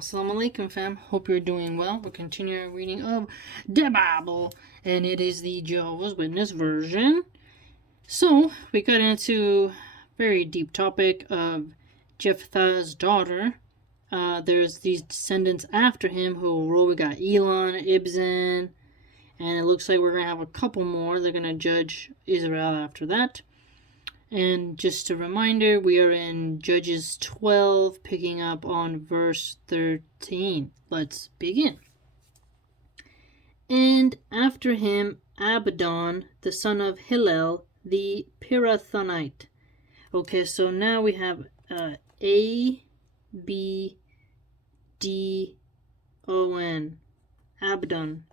Assalamu alaikum, fam. Hope you're doing well. We're continuing reading of the Bible, and it is the Jehovah's Witness version. So, we got into a very deep topic of Jephthah's daughter. There's these descendants after him who rule. We got Elon, Ibzan, and it looks like we're going to have a couple more. They're going to judge Israel after that. And just a reminder, we are in Judges 12, picking up on verse 13. Let's begin. And after him, Abaddon, the son of Hillel, the Pirathonite. Okay, so now we have A, B, D, O, N. Abaddon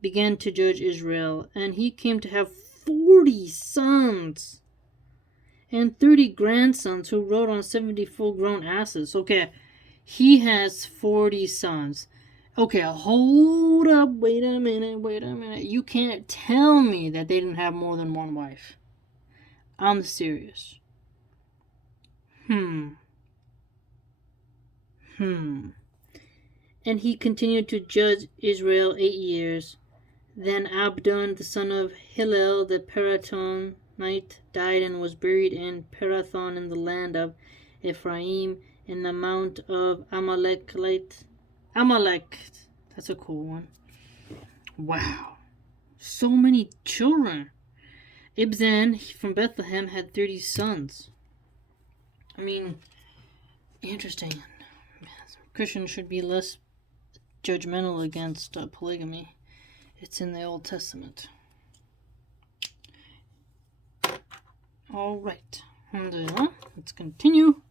began to judge Israel, and he came to have 40 sons and 30 grandsons who rode on 70 full-grown asses. Okay, he has 40 sons. Okay, hold up, wait a minute. You can't tell me that they didn't have more than one wife. I'm serious. And he continued to judge Israel 8 years. Then Abdon, the son of Hillel, the Pirathonite, died and was buried in Pirathon in the land of Ephraim in the mount of Amalek. That's a cool one. Wow. So many children. Ibzan from Bethlehem had 30 sons. I mean, interesting. Christians should be less judgmental against polygamy. It's in the Old Testament. Alright. Let's continue.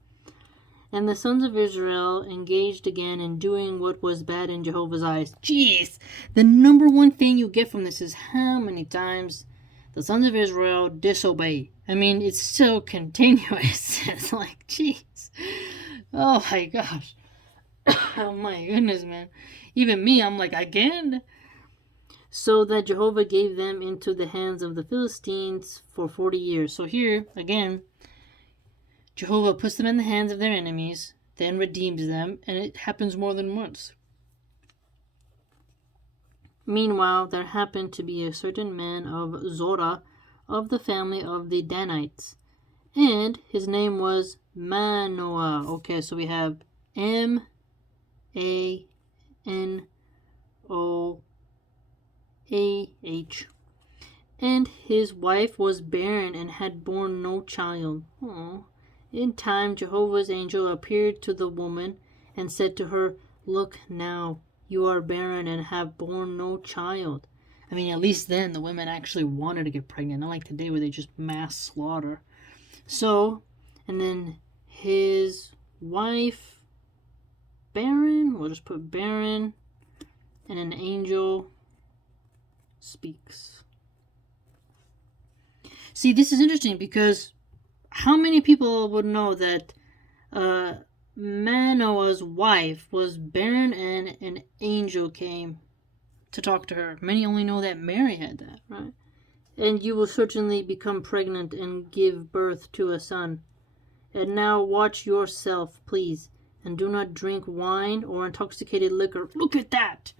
And the sons of Israel engaged again in doing what was bad in Jehovah's eyes. Jeez! The number one thing you get from this is how many times the sons of Israel disobey. I mean, it's so continuous. It's like, jeez. Oh my gosh. Oh my goodness, man. Even me, I'm like, again? So that Jehovah gave them into the hands of the Philistines for 40 years. So here, again, Jehovah puts them in the hands of their enemies, then redeems them, and it happens more than once. Meanwhile, there happened to be a certain man of Zorah, of the family of the Danites, and his name was Manoah. Okay, so we have M-A-N-O-A-H. And his wife was barren and had borne no child. In time, Jehovah's angel appeared to the woman and said to her, "Look now, you are barren and have borne no child." I mean, at least then the women actually wanted to get pregnant, not like today where they just mass slaughter. So, and then his wife, barren, we'll just put barren, and an angel speaks. See, this is interesting because how many people would know that Manoah's wife was barren and an angel came to talk to her? Many only know that Mary had that, right? And you will certainly become pregnant and give birth to a son. And now watch yourself, please, and do not drink wine or intoxicated liquor. Look at that!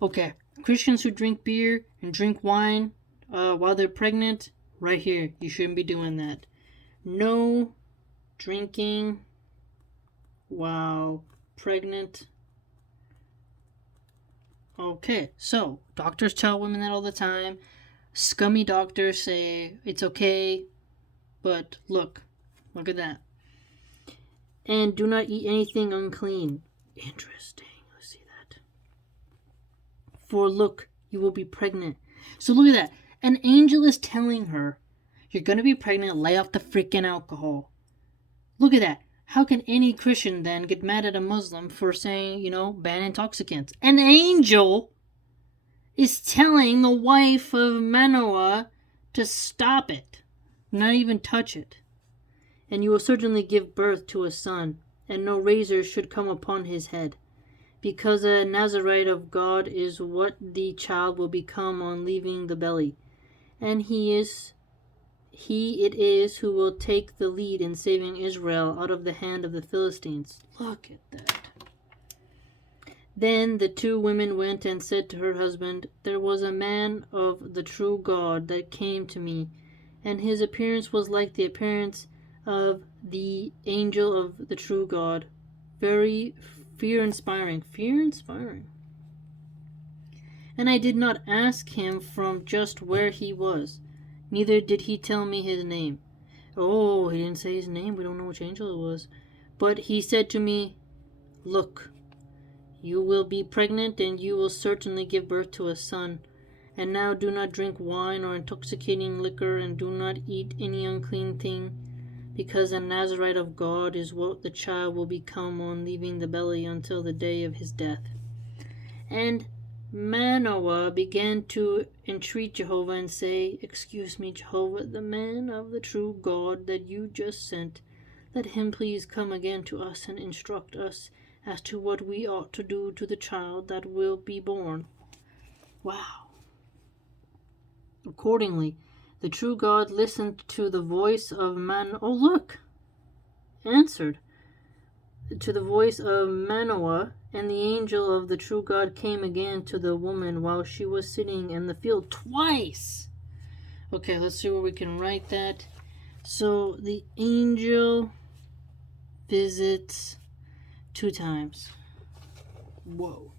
Okay, Christians who drink beer and drink wine while they're pregnant, right here, you shouldn't be doing that. No drinking while pregnant. Okay, so doctors tell women that all the time. Scummy doctors say it's okay, but look at that. And do not eat anything unclean. Interesting. Let's see that. For look, you will be pregnant. So look at that. An angel is telling her, you're going to be pregnant, lay off the freaking alcohol. Look at that. How can any Christian then get mad at a Muslim for saying, ban intoxicants? An angel is telling the wife of Manoah to stop it, not even touch it. And you will certainly give birth to a son, and no razor should come upon his head, because a Nazarite of God is what the child will become on leaving the belly. And he it is who will take the lead in saving Israel out of the hand of the Philistines. Look at that. Then the two women went and said to her husband, "There was a man of the true God that came to me, and his appearance was like the appearance of the angel of the true God, very fear-inspiring." Fear-inspiring. "And I did not ask him from just where he was, neither did he tell me his name." Oh, he didn't say his name. We don't know which angel it was. "But he said to me, 'Look, you will be pregnant, and you will certainly give birth to a son. And now do not drink wine or intoxicating liquor, and do not eat any unclean thing, because a Nazarite of God is what the child will become on leaving the belly until the day of his death.' And Manoah began to entreat Jehovah and say, 'Excuse me, Jehovah, the man of the true God that you just sent, let him please come again to us and instruct us as to what we ought to do to the child that will be born.'" Wow. "Accordingly, the true God listened to the voice of answered to the voice of Manoah, and the angel of the true God came again to the woman while she was sitting in the field twice." Okay, let's see where we can write that. So the angel visits 2 times. Whoa.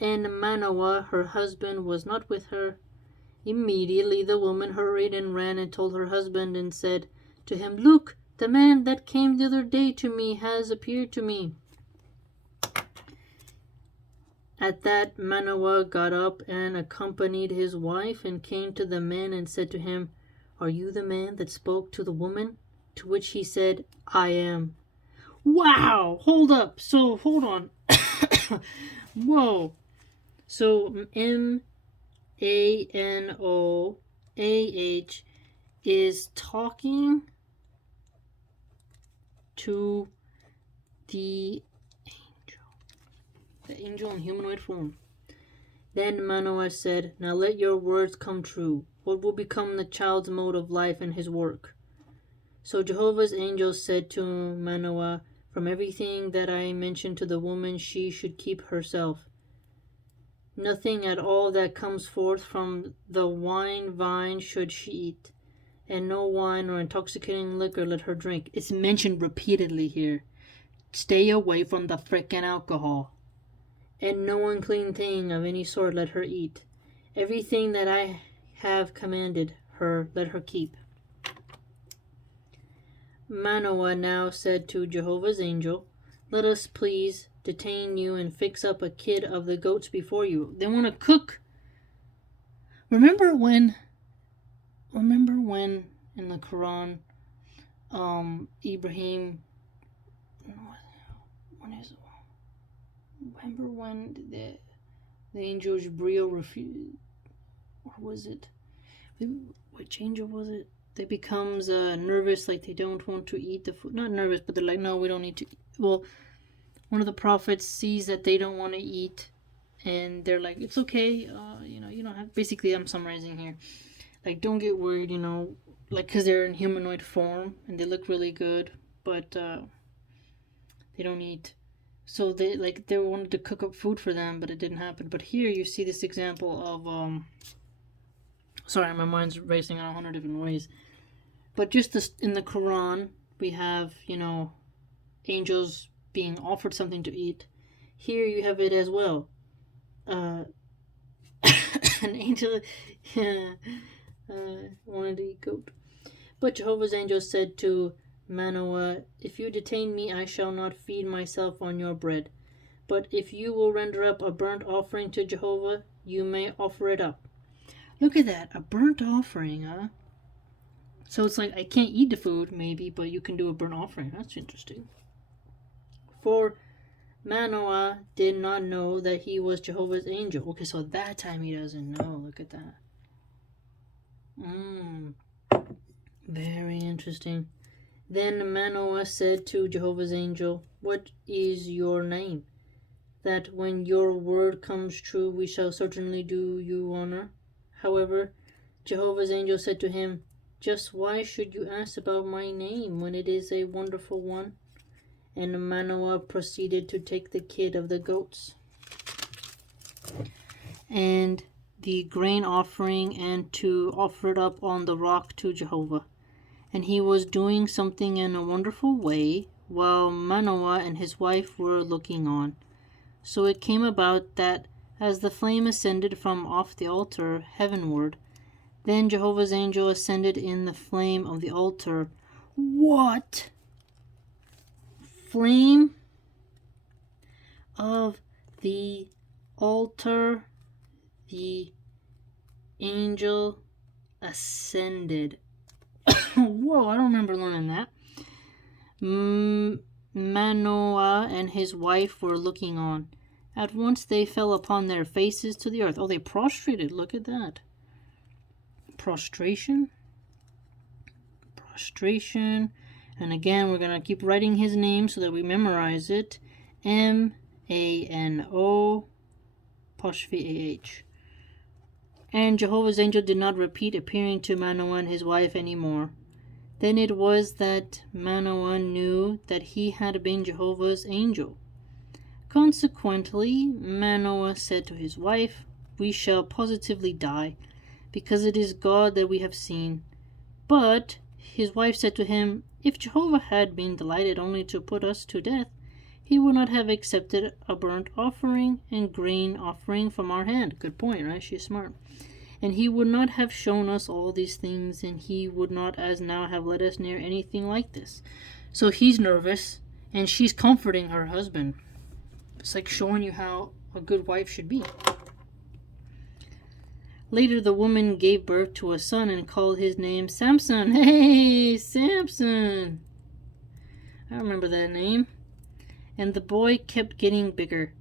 "And Manoah, her husband, was not with her. Immediately the woman hurried and ran and told her husband and said to him, 'Look, the man that came the other day to me has appeared to me.' At that Manoah got up and accompanied his wife and came to the man and said to him, 'Are you the man that spoke to the woman?' To which he said, 'I am.'" Wow! Hold up. So, hold on. Whoa. So, Manoah is talking to the angel in humanoid form. Then Manoah said, "Now let your words come true. What will become the child's mode of life and his work?" So Jehovah's angel said to Manoah, "From everything that I mentioned to the woman she should keep herself. Nothing at all that comes forth from the wine vine should she eat, and no wine or intoxicating liquor let her drink." It's mentioned repeatedly here. Stay away from the frickin' alcohol. "And no unclean thing of any sort let her eat. Everything that I have commanded her let her keep." Manoah now said to Jehovah's angel, "Let us please detain you and fix up a kid of the goats before you." They want to cook. Remember when in the Quran, Ibrahim, remember when the angel Jibril refused, or was it, which angel was it? They becomes nervous, like they don't want to eat the food. Not nervous, but they're like, "No, we don't need to." Well, one of the prophets sees that they don't want to eat, and they're like, "It's okay, you don't have." Basically, I'm summarizing here. Like, don't get worried, like, because they're in humanoid form and they look really good, but they don't eat. So they wanted to cook up food for them, but it didn't happen. But here you see this example of sorry, my mind's racing in 100 different ways. But just in the Quran, we have, angels being offered something to eat. Here you have it as well. An angel wanted to eat goat. But Jehovah's angel said to Manoah, "If you detain me, I shall not feed myself on your bread. But if you will render up a burnt offering to Jehovah, you may offer it up." Look at that, a burnt offering, huh? So it's like, I can't eat the food, maybe, but you can do a burnt offering. That's interesting. For Manoah did not know that he was Jehovah's angel. Okay, so that time he doesn't know. Look at that. Very interesting. Then Manoah said to Jehovah's angel, "What is your name? That when your word comes true, we shall certainly do you honor." However, Jehovah's angel said to him, "Just why should you ask about my name when it is a wonderful one?" And Manoah proceeded to take the kid of the goats. and the grain offering and to offer it up on the rock to Jehovah. And he was doing something in a wonderful way while Manoah and his wife were looking on. So it came about that as the flame ascended from off the altar heavenward, then Jehovah's angel ascended in the flame of the altar. What? Flame of the altar, the angel ascended. Whoa, I don't remember learning that. Manoah and his wife were looking on. At once they fell upon their faces to the earth. Oh, they prostrated. Look at that. Prostration. And again, we're going to keep writing his name so that we memorize it. M-A-N-O '-A-H. And Jehovah's angel did not repeat appearing to Manoah and his wife anymore. Then it was that Manoah knew that he had been Jehovah's angel. Consequently, Manoah said to his wife, "We shall positively die, because it is God that we have seen." But his wife said to him, "If Jehovah had been delighted only to put us to death, he would not have accepted a burnt offering and grain offering from our hand." Good point, right? She's smart. "And he would not have shown us all these things, and he would not as now have led us near anything like this." So he's nervous, and she's comforting her husband. It's like showing you how a good wife should be. Later, the woman gave birth to a son and called his name Samson. Hey, Samson! I remember that name. And the boy kept getting bigger,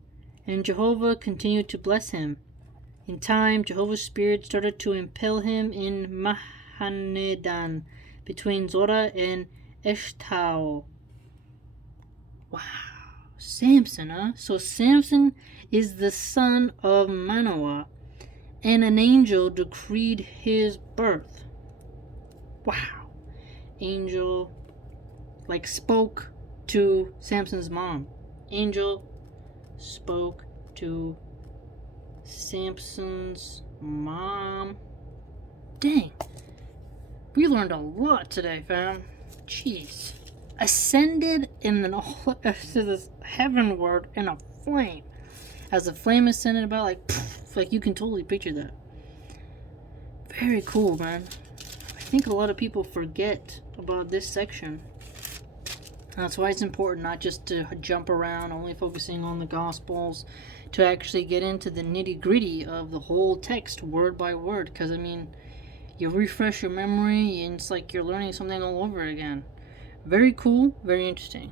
and Jehovah continued to bless him. In time, Jehovah's Spirit started to impel him in Mahanedan, between Zorah and Eshtaol. Wow, Samson, huh? So Samson is the son of Manoah, and an angel decreed his birth. Wow. Angel, spoke to Samson's mom. Angel spoke to Samson's mom. Dang. We learned a lot today, fam. Jeez. Ascended in to this heavenward in a flame. As the flame ascended about, like you can totally picture that. Very cool, man. I think a lot of people forget about this section. That's why it's important not just to jump around, only focusing on the Gospels, to actually get into the nitty-gritty of the whole text, word by word. Because, you refresh your memory, and it's like you're learning something all over again. Very cool, very interesting.